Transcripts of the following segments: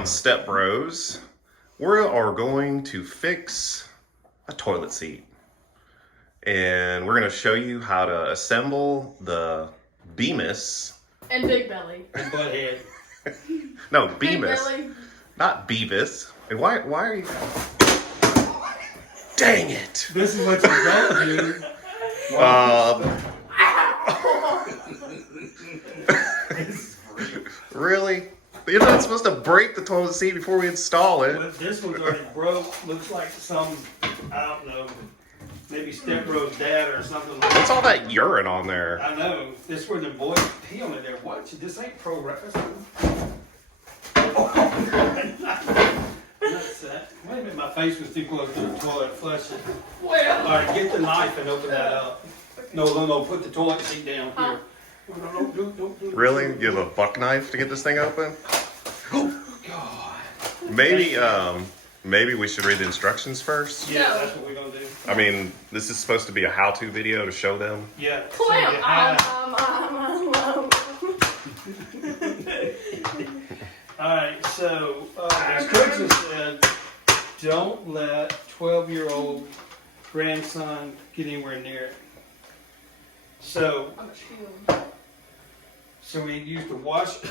on Step Brozz. We are going to fix a toilet seat. And we're going to show you how to assemble the Bemis. And Big Belly. And butthead. No, Big Bemis. Belly. Not Beavis. And why are you... Dang it! This is what you don't do. Really? You're not supposed to break the toilet seat before we install it. But this one's already broke. Looks like some, I don't know, maybe Step Brozz dad or something like that. What's all that urine on there? I know. This where the boy pee on it there. Watch it. This ain't pro wrestling. That's that. Wait a minute, my face was too close to the toilet. Flush it. Well. All right, get the knife and open that up. No, put the toilet seat down here. No, don't. Really? You have a buck knife to get this thing open? Oh, God. Maybe we should read the instructions first? Yeah, that's what we're going to do. I mean, this is supposed to be a how-to video to show them. Yeah. Alright, so as Coach said, don't let 12-year-old grandson get anywhere near it. So we use the washers.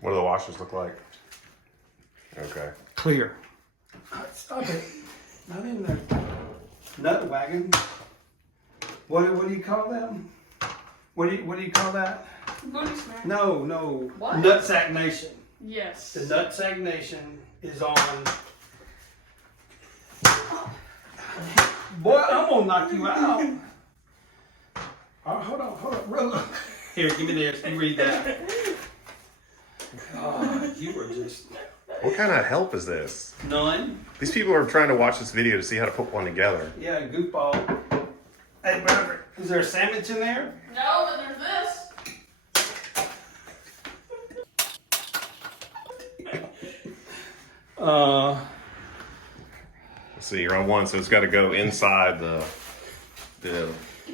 What do the washers look like? Okay. Clear. Stop it. Not in the nut wagon. What do you call them? What do you call that? Booty smack. No. What? Nutsack Nation. Yes. The Nutsack Nation is on. Boy, I'm gonna knock you out. Oh, hold on. Roll. Here, give me this. You read that. God, you were just What kind of help is this? none. These people are trying to watch this video to see how to put one together. Yeah, goofball. Hey, brother, is there a sandwich in there? No, but there's this. Let's see, you're on one, so it's got to go inside the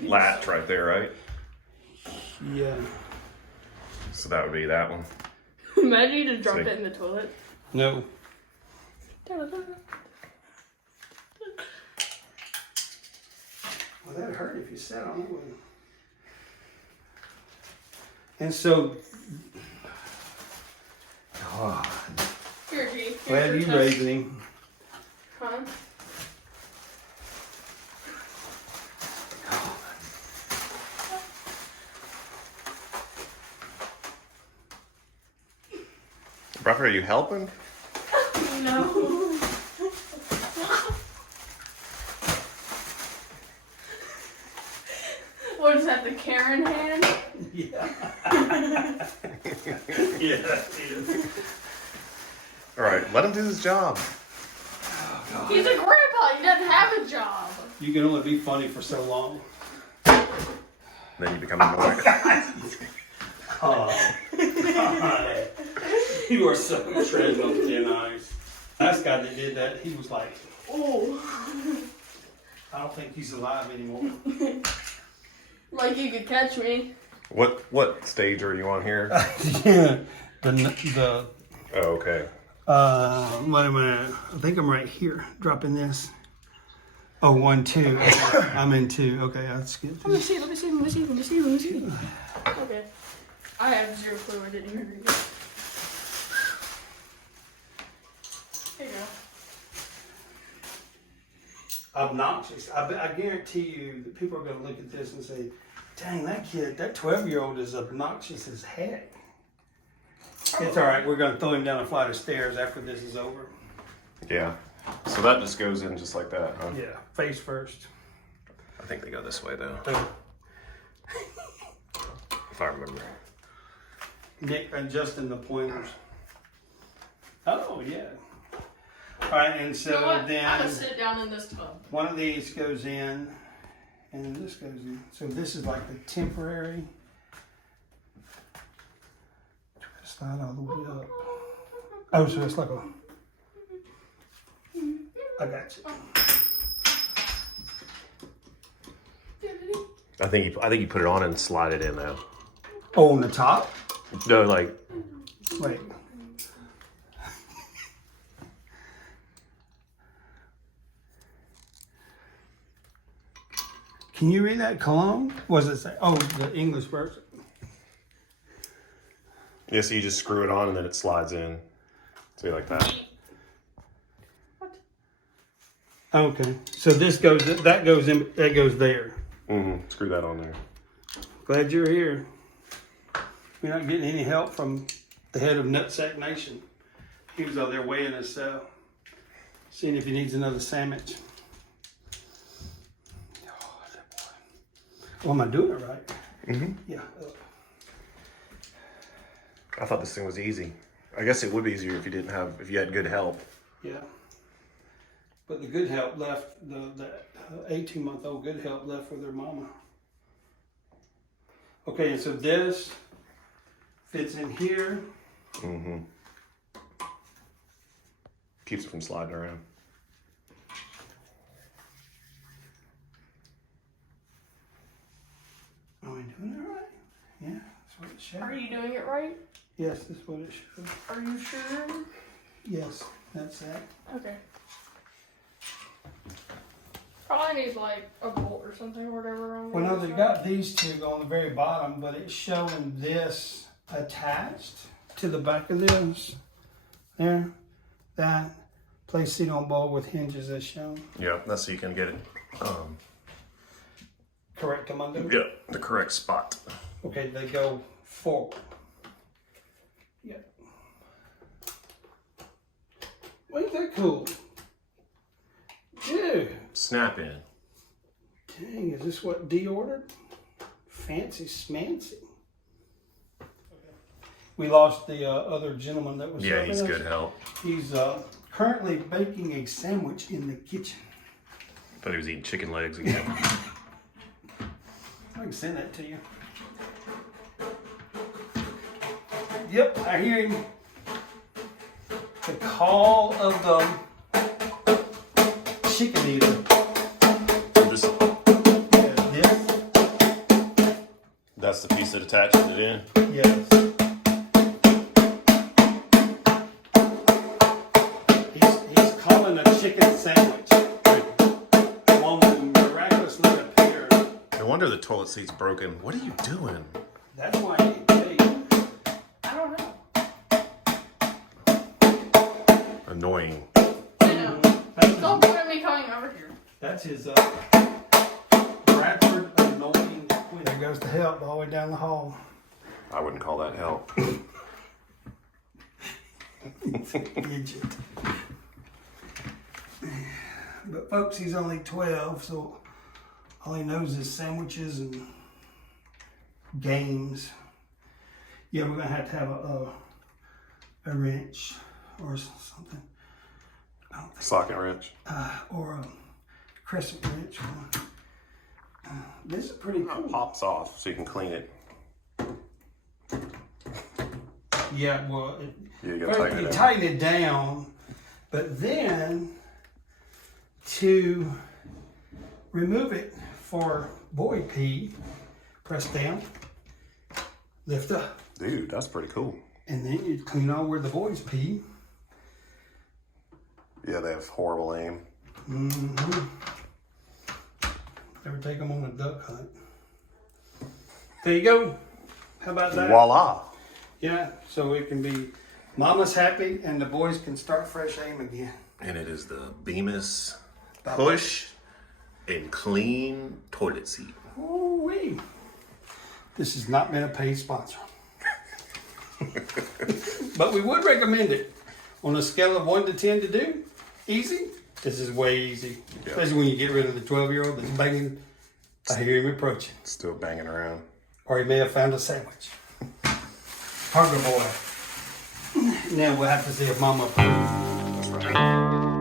latch right there, right? Yeah. So that would be that one. Imagine you just dropped See. it in the toilet. No. Well, that hurt if you sat on it. And so, God, Here, G. glad you raised him. Huh? Buffer, are you helping? No. What is that, the Karen hand? Yeah. Yeah, that is. All right, let him do his job. Oh, God. He's a grandpa. He doesn't have a job. You can only be funny for so long. Then you become annoying. Oh, God. You are so treading on thin ice. Last guy that did that, he was like, Oh. I don't think he's alive anymore. Like you could catch me. What stage are you on here? Yeah. The Oh, okay. wait a minute. I think I'm right here. Dropping this. Oh, 1, 2. I'm in 2. Okay, that's good. Let me see. Okay. I have zero clue. I didn't even read it. Here you go. Obnoxious. I guarantee you that people are going to look at this and say, dang, that 12-year-old is obnoxious as heck. It's all right. We're going to throw him down a flight of stairs after this is over. Yeah. So that just goes in just like that, huh? Yeah, face first. I think they go this way, though. Oh. If I remember. Nick adjusting the pointers. Oh, yeah. All right, and so You know what? then I'm gonna sit down in this tub. one of these goes in, and this goes in. So this is like the temporary. Try to slide all the way up. Oh, so it's like a. I got you. I think you put it on and slide it in now. Oh, on the top? No, like, Wait. Can you read that, Cologne? What does it say? Oh, the English version. yeah, so you just screw it on and then it slides in. See, like that. Okay, so this goes, that goes in, that goes there. Mm-hmm. Screw that on there. Glad you're here. We're not getting any help from the head of Nutsack Nation. He was out there weighing himself, seeing if he needs another sandwich. Oh, that boy. Well, am I doing it right? Mm-hmm. Yeah. I thought this thing was easy. I guess it would be easier if you had good help. Yeah. But the good help left, the 18-month-old good help left with her mama. Okay, and so this fits in here. Mm-hmm. Keeps it from sliding around. Are we doing it right? Yeah, that's what it should. Are you doing it right? Yes, that's what it should. Are you sure? Yes, that's it. Okay. Probably need like a bolt or something or whatever on the Well, no, other they side. got these two on the very bottom, but it's showing this attached to the back of this. There, that. Place seat on bowl with hinges as shown. Yeah, that's so you can get it. Correct them under? Yeah, the correct spot. Okay, they go forward. Yeah. Ain't that cool? Dude. Snap in. Dang, is this what D ordered? Fancy smancy. We lost the other gentleman that was Yeah, serving he's us. good help. He's currently baking a sandwich in the kitchen. Thought he was eating chicken legs again. I can send that to you. Yep, I hear him. The call of the chicken eater. This, This? that's the piece that attaches it in. Yes. He's calling a chicken sandwich. One will miraculously appear. No wonder the toilet seat's broken. What are you doing? That's why he paid. I don't know. Annoying. I know. There's no point in me coming over here. That's his Bradford annoying. There goes the help all the way down the hall. I wouldn't call that help. Idiot. But folks, he's only 12, so all he knows is sandwiches and games. Yeah, we're gonna have to have a wrench or something. I don't think, Socket wrench. or a crescent wrench. This is pretty It cool. pops off so you can clean it. Yeah, well, You gotta tighten it you up. tighten it down, but then to remove it for boy pee, press down, lift up, Dude, that's pretty cool. and then you clean out where the boys pee. Yeah, they have horrible aim. Mm-hmm. Never take them on a duck hunt. There you go. How about that? Voila. Yeah, so it can be mama's happy and the boys can start fresh aim again. And it is the Bemis Push and Clean Toilet Seat. Ooh-wee. This has not been a paid sponsor. But we would recommend it. On a scale of 1 to 10 to do, easy. This is way easy. Yeah. Especially when you get rid of the 12-year-old that's banging. I hear him approaching. Still banging around. Or he may have found a sandwich. Hunger boy. Now we'll have to see if mama approves. That's right.